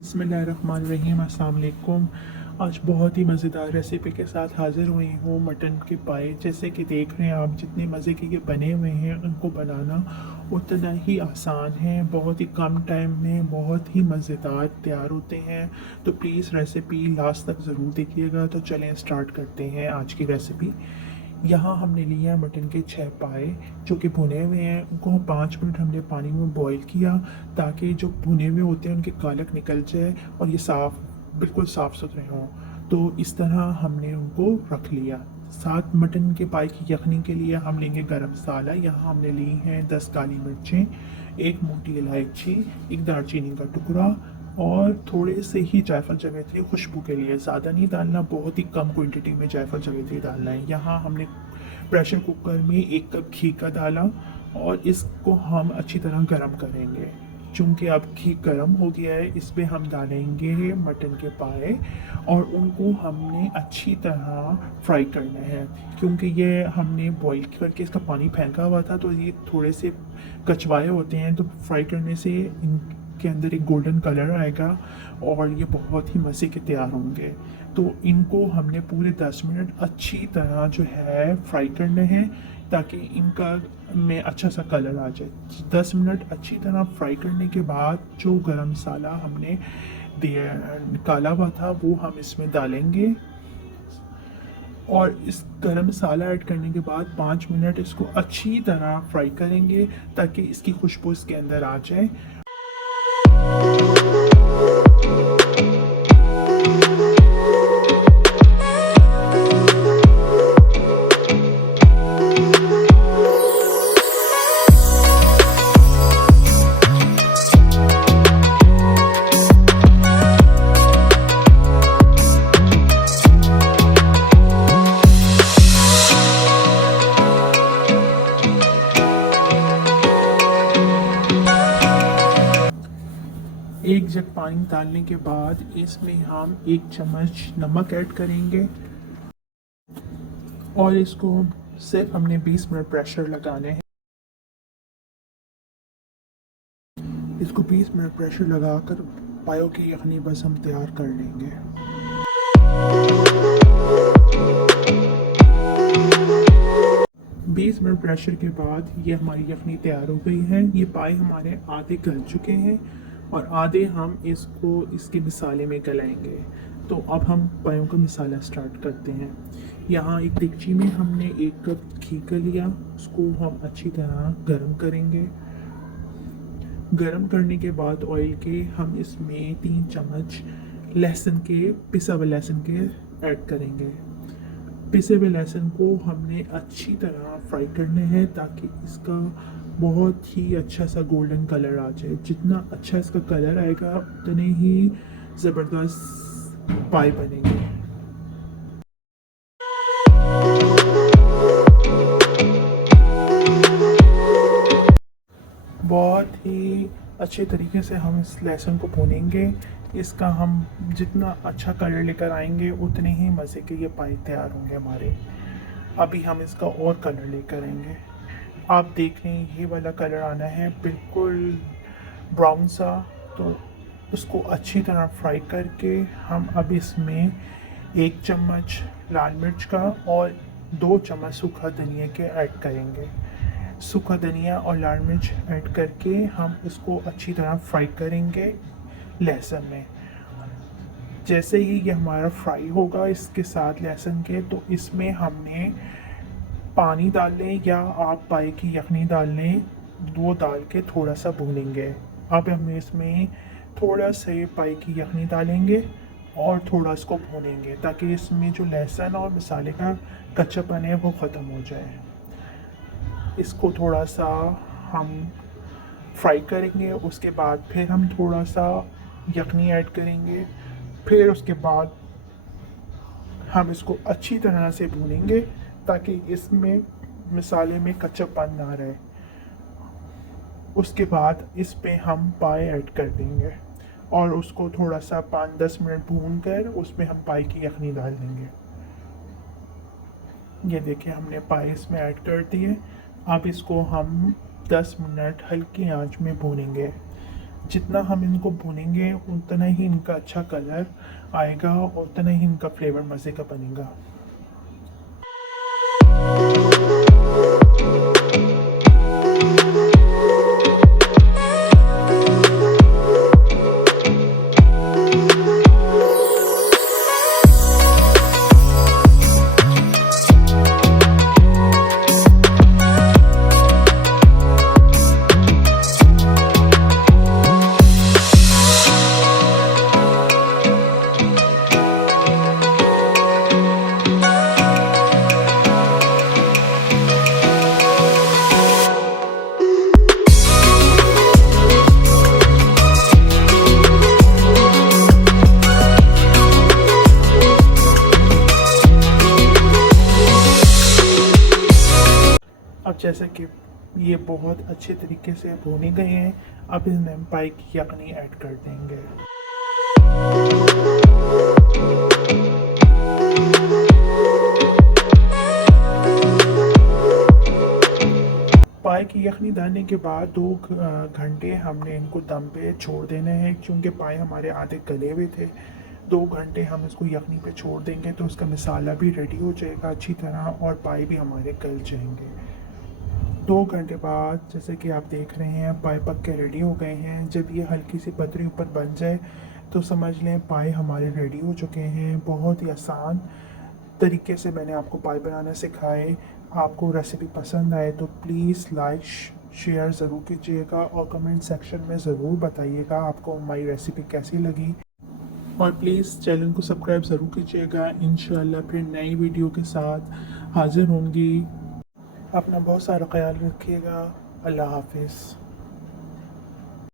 बिस्मिल्लाहिर्रहमानिर्रहीम। अस्सलाम वालेकुम। आज बहुत ही मज़ेदार रेसिपी के साथ हाज़िर हुई हूँ। मटन के पाए, जैसे कि देख रहे हैं आप, जितने मज़े के ये बने हुए हैं, उनको बनाना उतना ही आसान है। बहुत ही कम टाइम में बहुत ही मज़ेदार तैयार होते हैं। तो प्लीज़ रेसिपी लास्ट तक ज़रूर देखिएगा। तो चलें स्टार्ट करते हैं आज की रेसिपी। यहाँ हमने लिया मटन के 6 पाए जो कि भुने हुए हैं। उनको 5 मिनट हमने पानी में बॉईल किया ताकि जो भुने हुए होते हैं उनकी कालक निकल जाए और ये बिल्कुल साफ़ सुथरे हों। तो इस तरह हमने उनको रख लिया। साथ मटन के पाए की यखनी के लिए हम लेंगे गरम मसाला। यहाँ हमने ली हैं 10 काली मिर्चें, एक मोटी इलायची, एक दालचीनी का टुकड़ा और थोड़े से ही जायफल जावित्री खुशबू के लिए। ज़्यादा नहीं डालना, बहुत ही कम क्वांटिटी में जायफल जावित्री डालना है। यहाँ हमने प्रेशर कुकर में 1 कप घी का डाला और इसको हम अच्छी तरह गर्म करेंगे। चूँकि अब घी गर्म हो गया है, इस पे हम डालेंगे मटन के पाए और उनको हमने अच्छी तरह फ्राई करना है। क्योंकि ये हमने बॉईल करके इसका पानी फेंका हुआ था, तो ये थोड़े से कचवाए होते हैं, तो फ्राई करने से इनके अंदर एक गोल्डन कलर आएगा और ये बहुत ही मज़े के तैयार होंगे। तो इनको हमने पूरे 10 मिनट अच्छी तरह जो है फ्राई करने हैं ताकि इनका में अच्छा सा कलर आ जाए। 10 मिनट अच्छी तरह फ्राई करने के बाद जो गरम मसाला हमने दिया निकाला हुआ था वो हम इसमें डालेंगे और इस गरम मसाला ऐड करने के बाद 5 मिनट इसको अच्छी तरह फ्राई करेंगे ताकि इसकी खुशबू इसके अंदर आ जाए। एक जग पानी डालने के बाद इसमें हम 1 चम्मच नमक ऐड करेंगे और इसको सिर्फ हमने 20 मिनट प्रेशर लगाने हैं। इसको 20 मिनट प्रेशर लगाकर पायों की यखनी बस हम तैयार कर लेंगे। 20 मिनट प्रेशर के बाद ये हमारी यखनी तैयार हो गई है। ये पाए हमारे आधे गल चुके हैं और आधे हम इसको इसके मसाले में गलाएंगे। तो अब हम पायों का मसाला स्टार्ट करते हैं। यहाँ एक देगची में हमने 1 कप घी का लिया, उसको हम अच्छी तरह गर्म करेंगे। गर्म करने के बाद ऑयल के हम इसमें 3 चम्मच लहसुन के पिसा हुआ लहसुन के ऐड करेंगे। पिसे हुए लहसुन को हमने अच्छी तरह फ्राई करने हैं ताकि इसका बहुत ही अच्छा सा गोल्डन कलर आ जाए। जितना अच्छा इसका कलर आएगा उतने ही ज़बरदस्त पाए बनेंगे। बहुत ही अच्छे तरीके से हम इस लहसुन को भूनेंगे। इसका हम जितना अच्छा कलर लेकर आएंगे उतने ही मज़े के ये पाए तैयार होंगे हमारे। अभी हम इसका और कलर लेकर आएंगे। आप देख रहे हैं ये वाला कलर आना है बिल्कुल ब्राउन सा। तो उसको अच्छी तरह फ्राई करके हम अब इसमें 1 चम्मच लाल मिर्च का और 2 चम्मच सूखा धनिया के ऐड करेंगे। सूखा धनिया और लाल मिर्च ऐड करके हम इसको अच्छी तरह फ्राई करेंगे लहसुन में। जैसे ही ये हमारा फ्राई होगा इसके साथ लहसुन के, तो इसमें हमने पानी डाल लें या आप पाए की यखनी डाल लें, वो डाल के थोड़ा सा भूनेंगे। अब हम इसमें थोड़ा से पाए की यखनी डालेंगे और थोड़ा इसको भूनेंगे ताकि इसमें जो लहसुन और मसाले का कच्चापन है वो ख़त्म हो जाए। इसको थोड़ा सा हम फ्राई करेंगे, उसके बाद फिर हम थोड़ा सा यखनी ऐड करेंगे, फिर उसके बाद हम इसको अच्छी तरह से भूनेंगे ताकि इसमें मसाले में कच्चापन ना रहे। उसके बाद इस पे हम पाए ऐड कर देंगे और उसको थोड़ा सा 5-10 मिनट भून कर उसमें हम पाए की यखनी डाल देंगे। ये देखिए हमने पाए इसमें ऐड कर दिए। अब इसको हम 10 मिनट हल्की आंच में भूनेंगे। जितना हम इनको भूनेंगे उतना ही इनका अच्छा कलर आएगा और उतना ही इनका फ्लेवर मज़े का बनेगा। अब जैसे कि ये बहुत अच्छे तरीके से भुने गए हैं, अब इसमें हम पाई की यखनी ऐड कर देंगे। पाई की यखनी डालने के बाद 2 घंटे हमने इनको दम पे छोड़ देना है, क्योंकि पाए हमारे आधे गले हुए थे। 2 घंटे हम इसको यखनी पे छोड़ देंगे तो उसका मसाला भी रेडी हो जाएगा अच्छी तरह और पाए भी हमारे गल जाएंगे। 2 घंटे बाद जैसे कि आप देख रहे हैं पाए पक के रेडी हो गए हैं। जब ये हल्की सी पतरी ऊपर बन जाए तो समझ लें पाए हमारे रेडी हो चुके हैं। बहुत ही आसान तरीके से मैंने आपको पाए बनाना सिखाए। आपको रेसिपी पसंद आए तो प्लीज़ लाइक शेयर ज़रूर कीजिएगा और कमेंट सेक्शन में ज़रूर बताइएगा आपको हमारी रेसिपी कैसी लगी। और प्लीज़ चैनल को सब्सक्राइब ज़रूर कीजिएगा। इंशाल्लाह फिर नई वीडियो के साथ हाज़िर होंगी। अपना बहुत सारा ख्याल रखिएगा। अल्लाह हाफिज़।